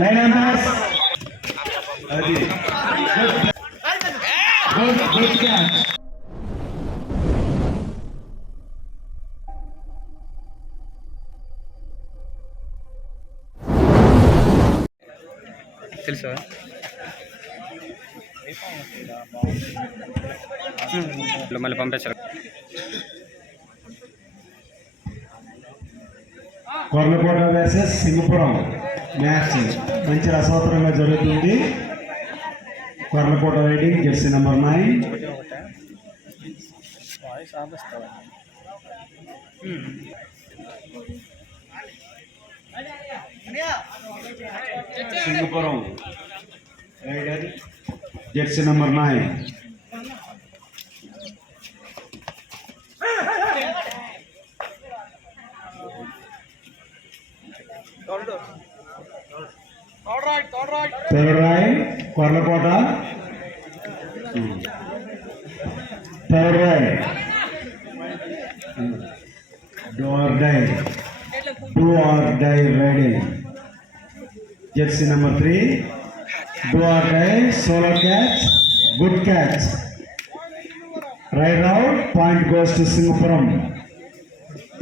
Line numbers అది good catch. తెలుసా మళ్ళీ పంపించారు. కొర్లకోట వర్సెస్ సింగపురం మ్యాచ్ మంచి రసవత్తరంగా జరుగుతుంది. Korlakota raiding jersey number 9. Singapuram raider jersey number 9. Third raid Korlakota. Third raid do or die raiding jersey number 3. Do or die solo catch, good catch. Raid out. Point goes to Singapuram.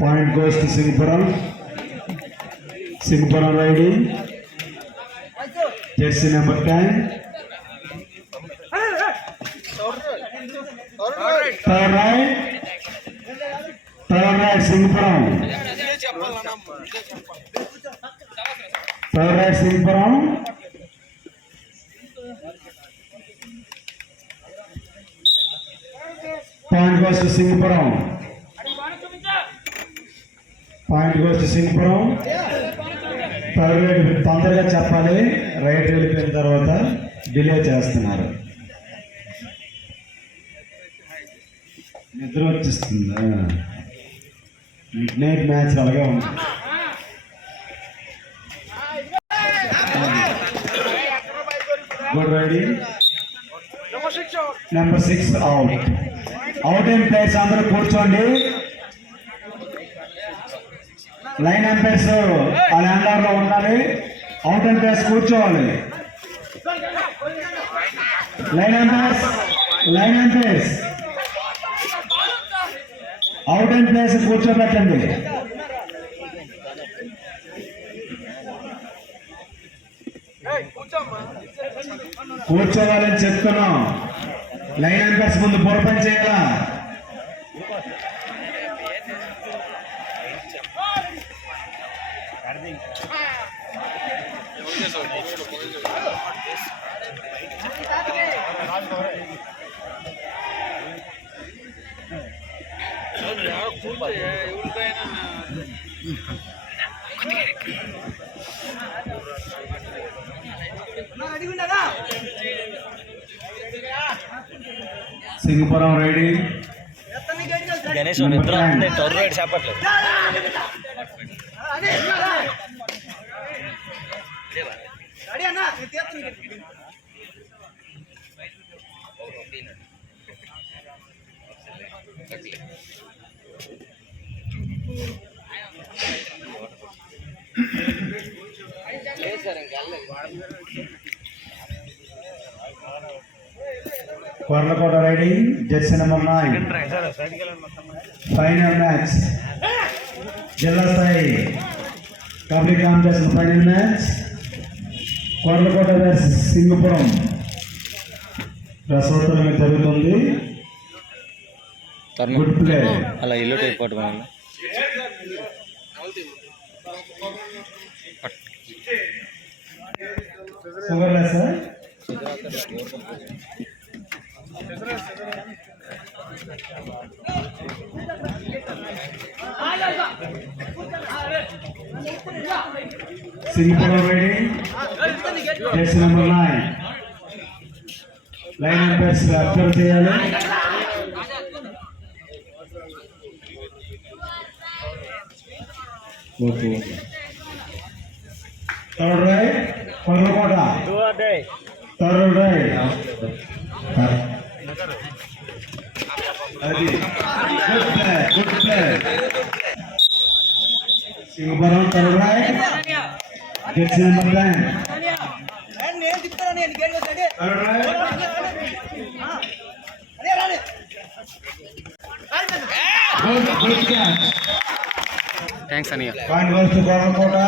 Point goes to Singapuram. Singapuram raiding jersey number 10. Third raid Singapuram. Third raid Singapuram. Point goes to Singapuram. Point goes to Singapuram. Third raid తొందరగా చెప్పాలి, రైట్ వెళ్ళిపోయిన తర్వాత డిలే చేస్తున్నారు. నిద్ర వచ్చేస్తుందా? Mid night match అలాగే ఉంది. Good raiding. Number 6 out. Out and place అందరూ కూర్చోండి. లైన్ ఎంపైర్స్ ఆ ల్యాండర్ లో ఉండాలి. అవుట్ అండ్ ప్లేస్ కూర్చోవాలి. Line umpires out and place కూర్చోబెట్టండి. కూర్చోవాలని చెప్తున్నాం. లైన్ ఎంపైర్స్ ముందు పొరపని చేయాలా? సింగపురం రైడింగ్ గణేష్ నిద్ర టౌర్ రైడ్ చేపట్లేదు. Korlakota raiding jersey number 9. Final match జిల్లా స్థాయి kabaddi competition final match Korlakota versus Singapuram రసవత్తరంగా జరుగుతుంది. Good play. అలా ఇల్లు టైప్ పట్టుకోవాలి. Sugar sir. Singapuram raiding jersey number 9. Line umpires observe చేయాలి. Okay. Third raid Korlakota. Third raid అది good play. Singapuram, third right. Jersey number 10. Third right. Good catch. Thanks అనియ. Point goes to Korakota.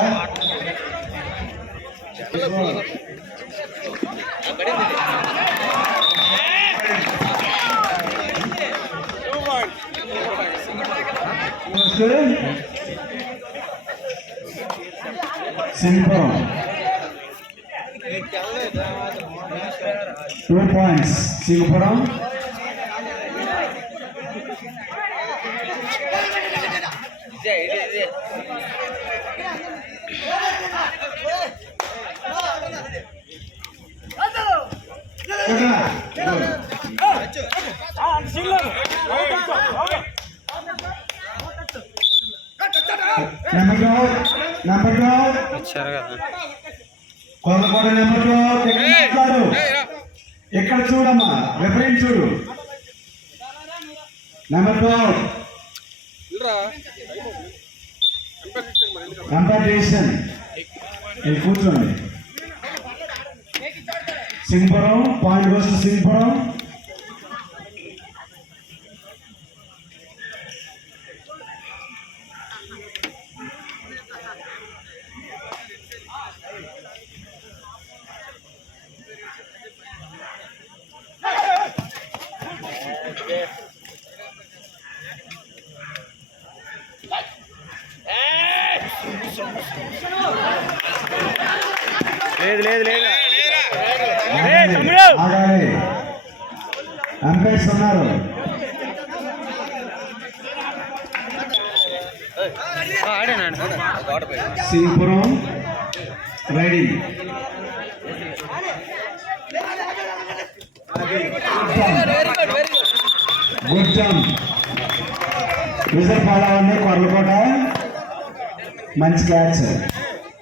Singapuram. 2 points. Singapuram. Number 12. వచ్చారు కదా. కొరకొండ నెంబర్ 12 ఎక్కడ చూడమ్మా రెఫరెన్స్ చూడు. నెంబర్ 12 కంపారిజన్ కూర్చోండి. Singapuram point goes to Singapuram. లేదు లేదు లేదు ఆగాలి. అంపైర్స్ ఉన్నారు. ఆడాను. Singapuram ready. Good jump. Visor follow అవ్వండి. కొర్లకోట మంచి క్యాచ్.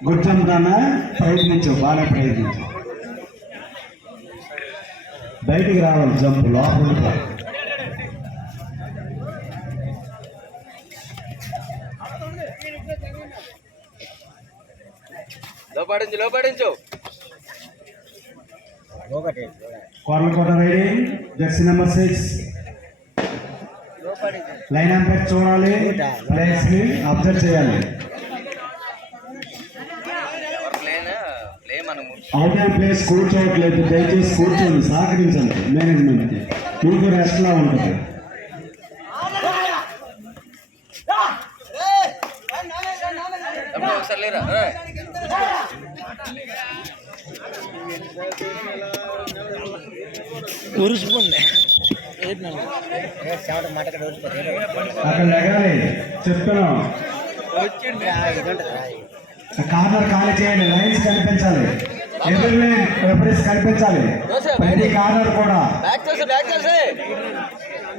గుడ్ జంప్ కన్నా ప్రయత్నించు. బాగా ప్రయత్నించు. బయటికి రావాలి. జంప్ లోపలికి రా. లోపడించు. Korlakota ready. Jersey number 6. Line umpire చూడాలి. ప్లేయర్స్ ని అబ్జర్వ్ చేయాలి. అవుట్ అండ్ ప్లేస్ కూర్చోవట్లేదు. దయచేసి కూర్చోండి. సహకరించండి మేనేజ్మెంట్ కి. మీకు రెస్ట్ లా ఉంటుంది. అక్కడ లెగాలి. చెప్తున్నాం. కార్నర్ ఖాళీ చేయండి. లైన్స్ కనిపించాలి. ఎదురు రెఫరీస్ కనిపించాలి. ప్రతి కార్నర్ కూడా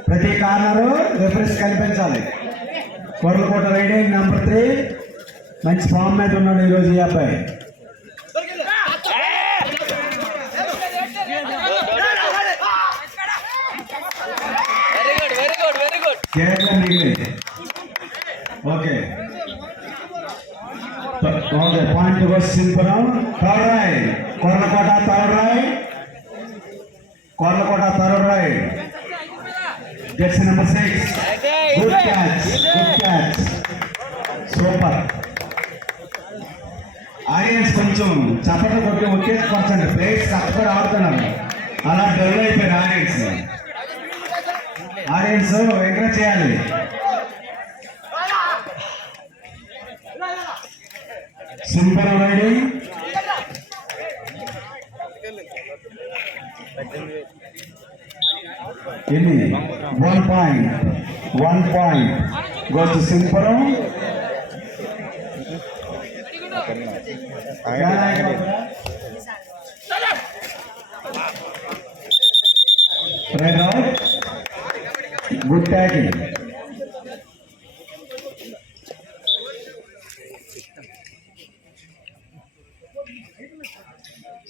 ప్రతి కార్నర్ రెఫరీస్ కనిపించాలి. కొర్లకోట రైడింగ్ నెంబర్ 3 మంచి ఫామ్ మీద ఉన్నాడు ఈరోజు ఈ అబ్బాయి. Okay okay. పాయింట్ వచ్చి Simpuram. Third raid. Korlakota third raid. Korlakota third raid. Jersey number 6. Good catch. Good catch. Super. Audience కొంచెం చప్పట్లు కొట్టి ఒకేసుకోవచ్చండి. ప్లేయర్స్ కష్టపడి ఆడుతున్నారు. అలా డెవలప్ అయిపోయారు ఆడియన్స్. ఆడియన్స్ ఎంకరేజ్ చేయాలి. Simple raiding. ఎన్ని 1 point. 1 point goes to Simpuram. Right out. Good tackling.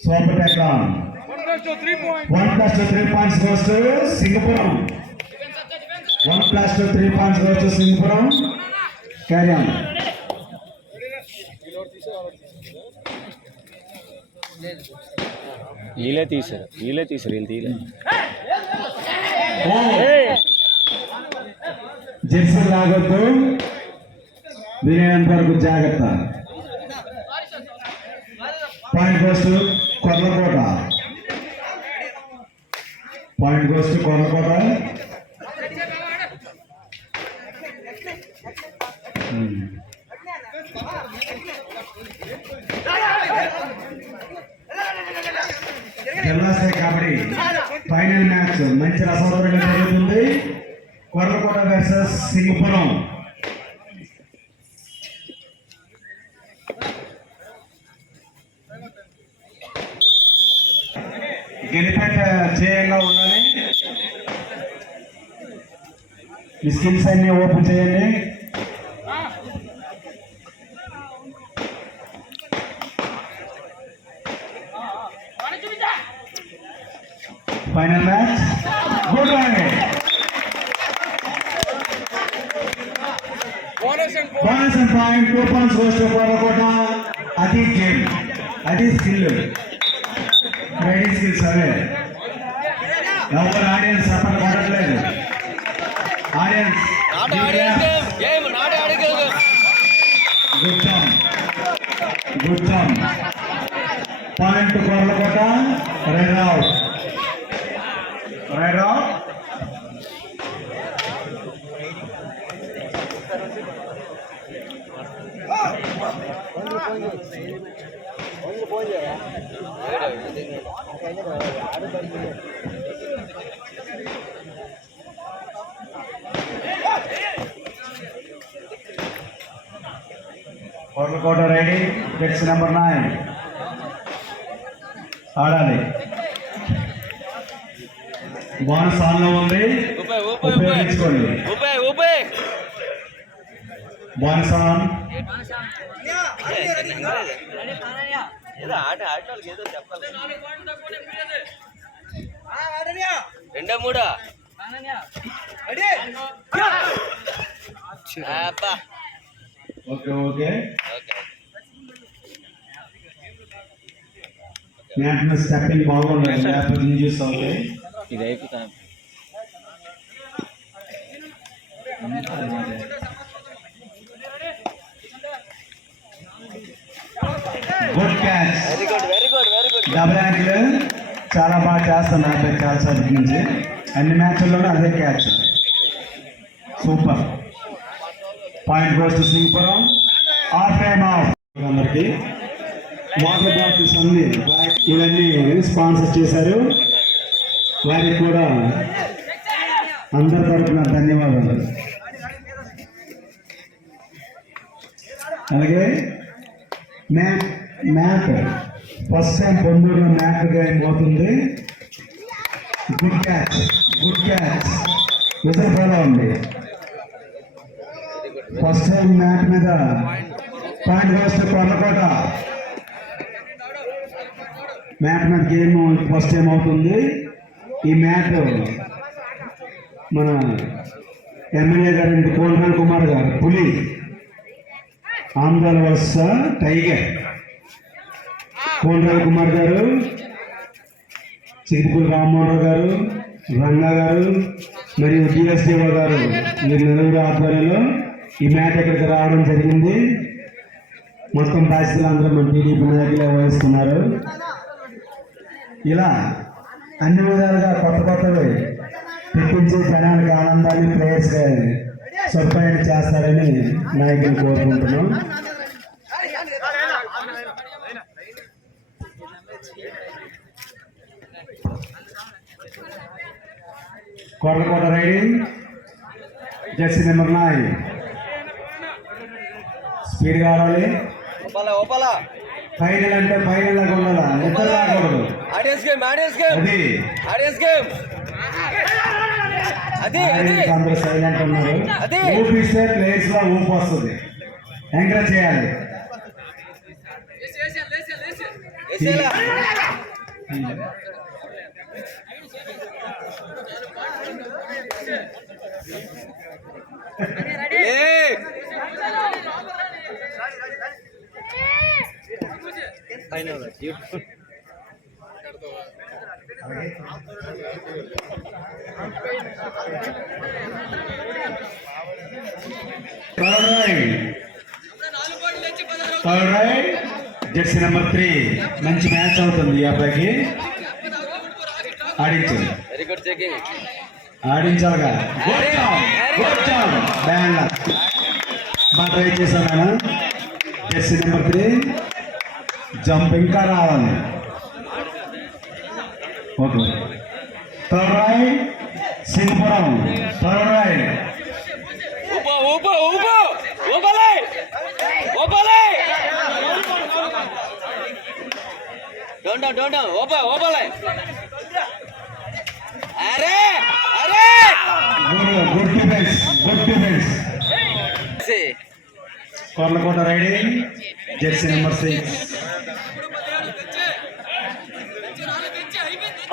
Swap attack on. 1 plus 2 3 points goes to Singapuram. 1 plus 2 3 points goes to Singapuram. Carry on. వీళ్ళే తీసారు వీళ్ళు తీయలే జెర్సీ లాగొద్దు, వినేంత వరకు జాగ్రత్త. Point goes to Korlakota, point goes to Korlakota. జిల్లా స్థాయి కబడ్డీ ఫైనల్ మ్యాచ్ మంచి రసవత్తరంగా జరుగుతుంది. కొర్లకోట వర్సెస్ సింగపురం. గెలిపేట చేయంగా ఉండాలి. ఈ స్కిల్స్ అన్ని ఓపెన్ చేయండి. Final match good running. Bonus and point 2 points goes to Korlakota. అది గేమ్, అది స్కిల్, రైడింగ్ స్కిల్స్. అవే ఎవరు ఆడియన్స్ సపోర్ట్ కొట్టట్లేదు. Audience good job. Point Korlakota. Raid out. Korlakota raiding jersey number 9 ఆడాలి. బోనస్ ఆన్ లో ఉంది, ఉపయోగించుకోండి. Bonus on. రెండో మూడో ఓకే ఓకే. మ్యాట్ స్టెప్పింగ్ బాగుండాలి, లేకపోతే ఇంజూస్ అవుతాయి. ఇది అయిపోతాను. Good catch. Very good very good very good. Double ankle చాలా బాగా చేస్తున్నారు చాలా సార్లు నుంచి. అన్ని మ్యాచ్ల్లోనూ అదే catch. Super. Point goes to Singapuram. Half time of. అందరికి వాటర్ బాటిల్స్ అన్ని ఇవన్నీ స్పాన్సర్ చేశారు. వారికి కూడా అందరి తరఫున ధన్యవాదాలు. అలాగే మ్యాట్ ఫస్ట్ టైం బొందూరులో మ్యాట్ గేమ్ అవుతుంది. Good catch, good catch. Vijay follow ఉంది. ఫస్ట్ టైం మ్యాట్ మీద పాయింట్ వేస్ట్ కొర్లకోట. మ్యాట్ మీద గేమ్ ఫస్ట్ టైం అవుతుంది. ఈ మ్యాట్ మన ఎమ్మెల్యే గారు కోల్మల్ కుమార్ గారు పులి, ఆంధ్ర వలస టైగర్. కోల్మల్ కుమార్ గారు, చిరుపూరి రామ్మోహన్ గారు, రంగా గారు మరియు డిఎస్ దేవ గారు వీరి నలుగురు ఆధ్వర్యంలో ఈ మ్యాచ్ ఇక్కడికి రావడం జరిగింది. మొత్తం బాధ్యతలు అందరూ మన టీడీపీ నాయకులే వహిస్తున్నారు. ఇలా అన్ని విధాలుగా కొత్త కొత్తవి తెప్పించి జనానికి ఆనందాన్ని ప్లేయర్స్ సదుపాయాన్ని చేస్తారని నాయకులు కోరుకుంటున్నాం. కొర్లకోట రైడింగ్ జెర్సీ నెంబర్ 9 స్పీడ్గా ఆడాలి. ఫైనల్ అంటే ఫైనల్ లాగా ఉండాలా, నిద్ర రాకూడదు. అందరూ సైలెంట్ ఉన్నారు. ఊపిస్తే ప్లేస్ లో ఊపు వస్తుంది. ఎంకరేజ్ చేయాలి. ఫైనల్ జెర్సీ నెంబర్ 3 మంచి మ్యాచ్ అవుతుంది ఈ అబ్బాయికి. ఆడించండి, వెరీ గుడ్ చెకింగ్. ఆడించాలిగా. బాగా ట్రై చేశాను నేను. జెర్సీ నెంబర్ 3 జంప్ ఇంకా రావాలి. Okay, third right Singapuram. Third right ఊపో ఊపో ఊపో ఊపలే ఊపలే. డోంట్ ఊపో ఊపలే. అరే అరే good defence, good defence. Korlakota raiding jersey number 6.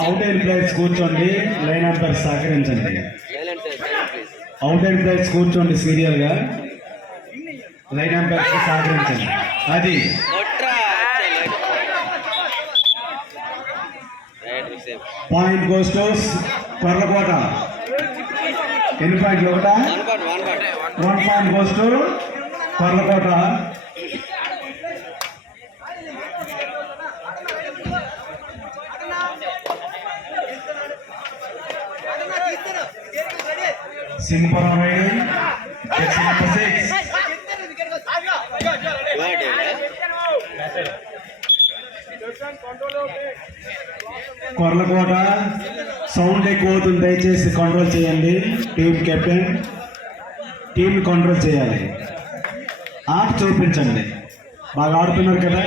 Out and players కూర్చోండి, లైన్ అంపైర్ సహకరించండి. అవుట్ అండ్ ప్లేయర్స్ కూర్చోండి సీరియల్ గా, లైన్ అంపైర్స్ సహకరించండి. అది పాయింట్ గోస్ టు కొర్లకోట. ఎన్ని పాయింట్లు? 1 point goes to Korlakota. Singapuram raiding jersey number 6. Korlakota sound ఎక్కువ అవుతుంది, దయచేసి కంట్రోల్ చేయండి. టీం కెప్టెన్, టీం కంట్రోల్ చేయాలి. ఆట చూపించండి. బాగా ఆడుతున్నారు కదా,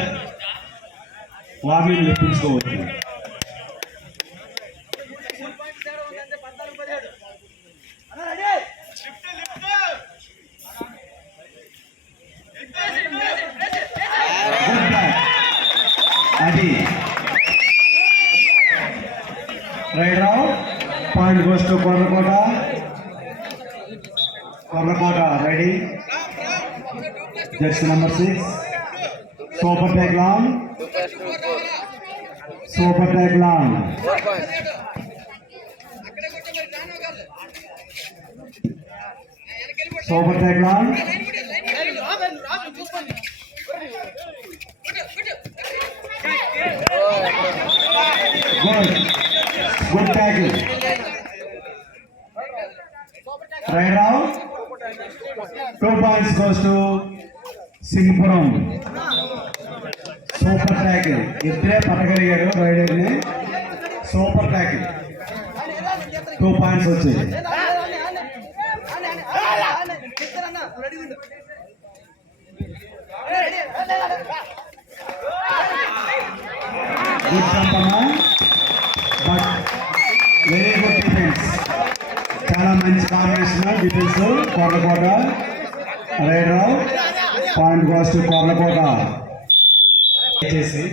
వార్నింగ్ ఇప్పించుకోవచ్చు. అది right out. Point goes to Korlakota. Korlakota ready. Jersey number 6. Super take long, super take long. Super take long. Good tackle. Right out. 2 points goes to Singapuram. Super tackle, ఇద్దరే పట్టగలిగారు రైడర్ ని. సూపర్ ట్యాకిల్, 2 పాయింట్స్ వచ్చాయి. Good jump అమ్మా, but very good defence. చాలా మంచి combination defence. Korlakota right out. Point goes to Korlakota. చేసి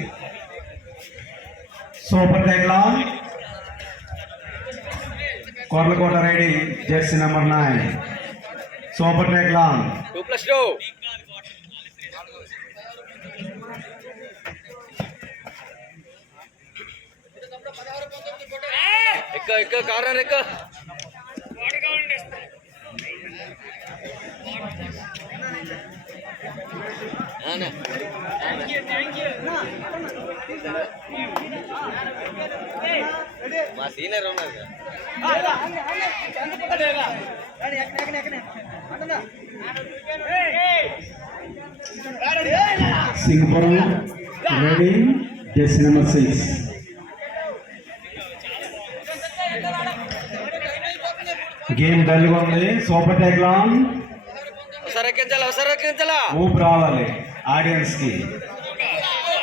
super take long. Korlakota raiding jersey number 9. Super take long. 2+2. ఎక్క కార్నర్ ఎక్క. మా సీనియర్ ఉన్నారు. Singapuram raiding jersey number 6. గేమ్ డల్గా ఉంది. Super take long. ఊపు రావాలి ఆడియన్స్ కి,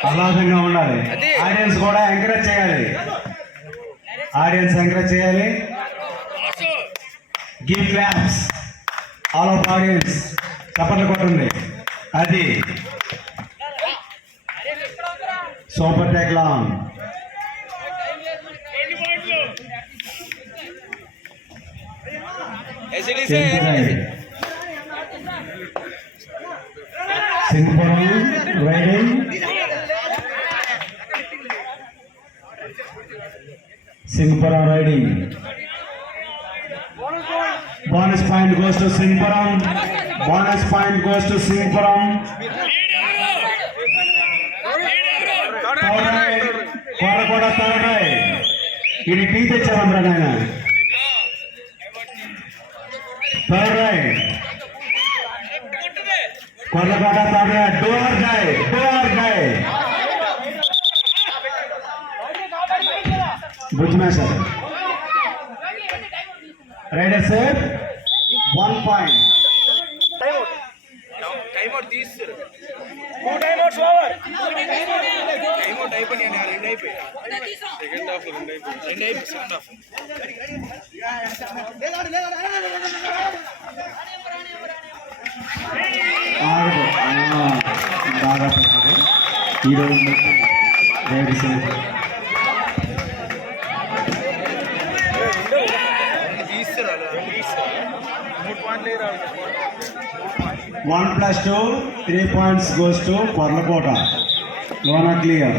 ఆహ్లాదంగా ఉండాలి. ఆడియన్స్ కూడా ఎంకరేజ్ చేయాలి. ఆడియన్స్ ఎంకరేజ్ చేయాలి. Give claps all of audience. చప్పట్లు కొట్టండి. అది super take long. Singapuram riding Singpuram riding. Bonus point goes to Singpuram. Bonus point goes to Singpuram. Korakota third ride. ఇది టీ తెచ్చామరా నాయన. Third ride. Korakota third ride. Do or die. Do or die. Bujma sir. Rider sir. 1 point. Time out తీస్తారు 2 time outs over time out అయిపోయింది రెండు అయిపోయి second half రెండు అయిపోయి second half బాగా ఈరోజు రైడర్ సార్ తీస్తారు 3 పాయింట్లు రావాలి 1 plus 2, 3 points goes to Korlakota. Lona clear.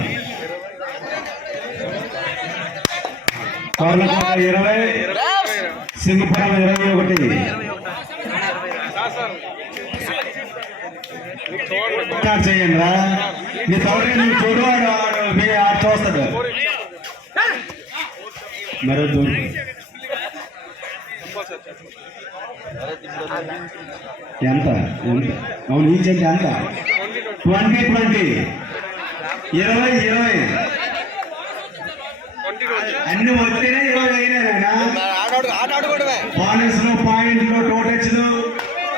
Korlakota 20, Singpuram 21. స్టార్ట్ చేయండి రా నీ తోటి నువ్వు చూడవాడు మీ ఆట చూస్తాడు మరో దూరం ఎంత అవును ఈచ్ అంటే ఎంత 20 20 అన్ని వస్తేనే 20 అయినా ఆట ఆడుకోవడమే బానస్లు పాయింట్లు టోటచ్లు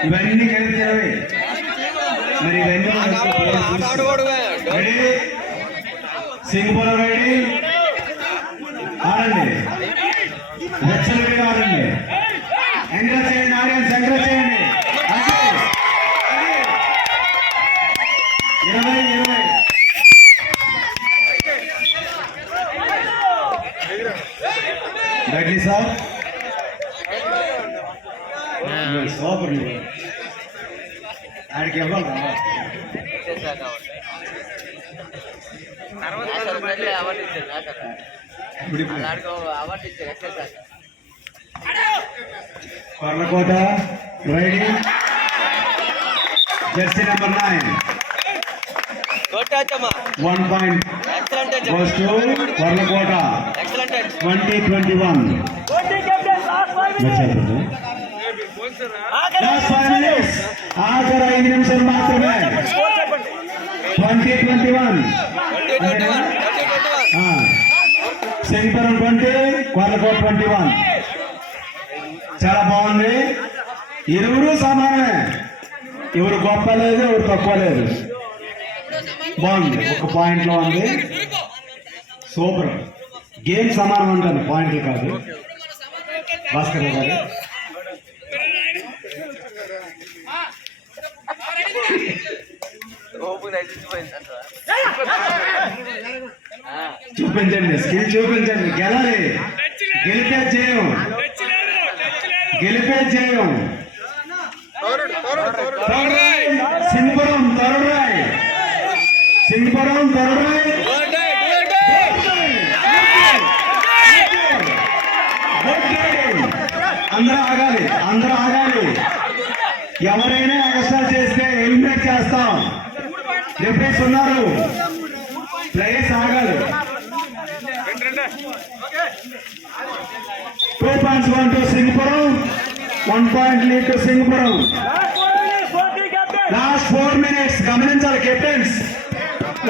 ఇవన్నీ కలిపి 20 మరి ఇవన్నీ ఆట ఆడుకోవడమే రెడీ సింగపురం రెడీ ఆడండి వెచ్చలుగా ఆడండి ఎంకరేజ్ చేయండి ఆడియన్స్ ఎంకరేజ్ చేయండి 20 రెడీ సార్ సూపర్ ఆడికి ఇవ్వాలి Korlakota raiding jersey number 9 1 point goes to Korlakota 2021 last 5 minutes ఆఖరి 5 నిమిషాలు మాత్రమే 2021 సింగపురం 20 కొర్లకోట 21 చాలా బాగుంది ఇరువురు సమానమే ఎవరు గొప్ప లేదు ఎవరు తక్కువ లేదు బాగుంది ఒక పాయింట్ లో ఉంది సూపర్ గేమ్ సమానం అంటాను పాయింట్లు కాదు భాస్కర్ గారు చూపించండి స్కిల్ చూపించండి గెలాలి గెలిపే చేయం సింగపురం థర్డ్ రైడ్ అందరూ ఆగాలి ఎవరైనా ఎక్స్ట్రా చేస్తే ఎలిమినేట్ చేస్తాం రిఫరీస్ ఉన్నారు ప్లేయర్స్ ఆగాలి 2 points going to Singpuram 1 point lead to Singpuram last 4 minutes గమనించాలి captains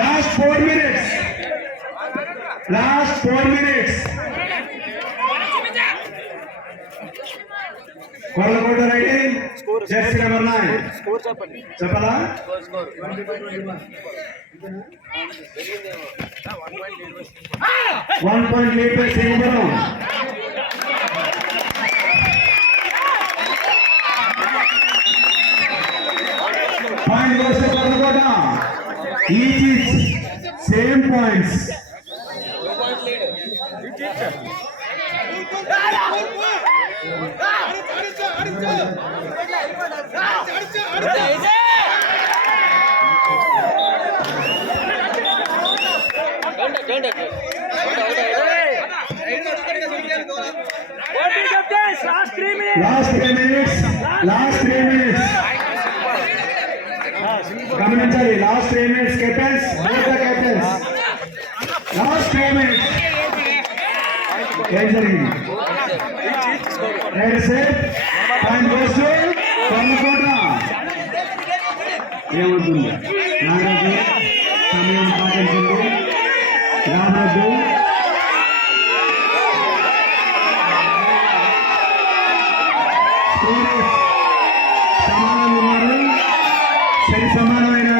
last 4 minutes Korlakota raiding jersey number 9 score చెప్పండి చెప్పాలా score 1 point lead by Singpuram point goes to Korlakota each is same points 2 points lead Last 3 minutes. Last 3 minutes. గమనించాలి. Last 3 minutes captains. Both the captains. Last 3 minutes. ఏం జరిగింది? Right set. Point goes to Kommakota. ఏమవుతుంది? నాగరాజు సమయం పాటించండి. రామరాజు సమానం ఉన్నారు. సరి సమానమైన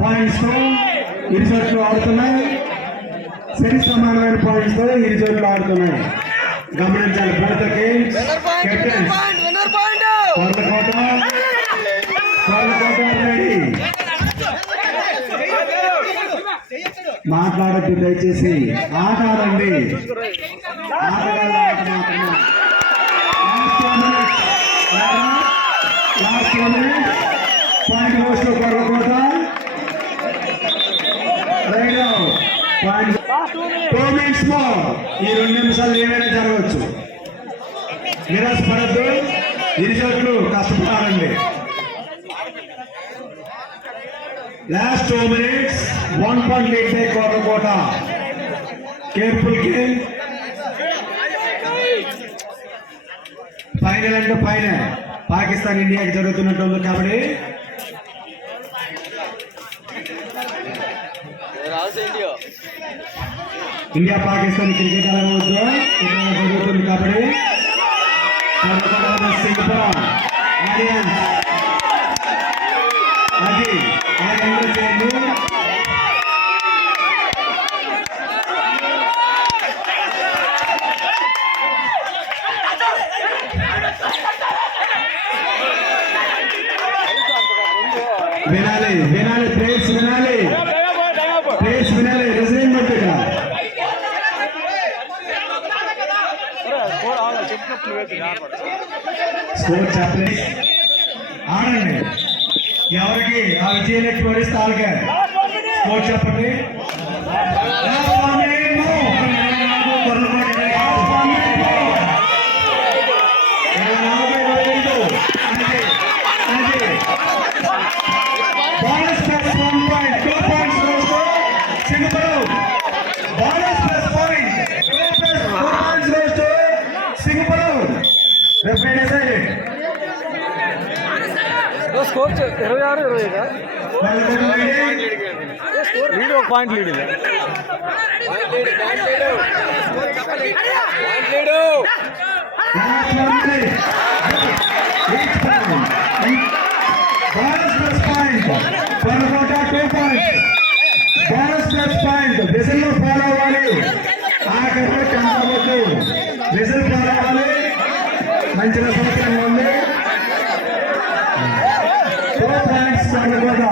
పాయింట్స్ తో ఇరు జట్లు ఆడుతున్నాయి. సరి సమానమైన పాయింట్స్ తో ఇరు జట్లు ఆడుతున్నాయి. గమనించాలి. భారతకి కెప్టెన్ కొల్లకోట రెడీ. మాట్లాడద్దు దయచేసి. ఆట ఆడండి. ఆటగాళ్ళ ఆట మాత్రమే. Last point goes to Kollakota. Right point 2 minutes more. ఈ 2 నిమిషాలు ఏమైనా జరగవచ్చు. నిరాశపడద్దు. ఇరు జట్లు కష్టపడాలండి. Last 2 minutes. 1 point lead by Kollakota. Careful game. Final అంటే ఫైనల్. పాకిస్తాన్ ఇండియాకి జరుగుతున్నట్టుంది కాబట్టి ఇండియా పాకిస్తాన్ క్రికెట్ జరుగుతుంది కాబట్టి సింగపురం ఆడియన్స్ అది ఎంజాయ్ చేయండి. వినాలి వినాలి ప్లేస్ వినాలి ప్లేస్ వినాలి. రిజైన్ బట్టిగా స్కోర్ చెప్పలేదు. ఆడండి. ఎవరికి ఆ విజయలక్ష్మి వరిస్తే వాళ్ళకే స్కోర్ చెప్పండి. Bonus plus 1 point, 2 points goes to Singapore. Bonus plus point, 2 plus 4 points goes to Singapore. Referee decided. Score 26-25 వీడియో ఒక పాయింట్ లీడ్ ಇದೆ. Bonus plus point, కొల్లకోట 2 points. Bonus plus point, whistle లో ఫాలో అవ్వాలి. ఆఖరిలో కనపడవద్దు. విజిల్ ఫాలో అవ్వాలి. మంచిగా సౌకర్యంగా ఉంది. 2 points Kollakota.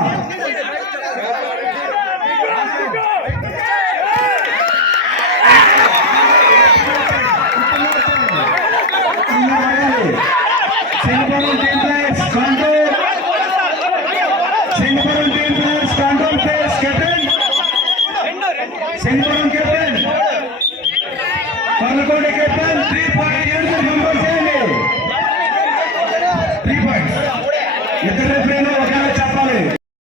Singapuram team players control. Singapuram team players control players captain. Singapuram captain. Kollakota captain 3 point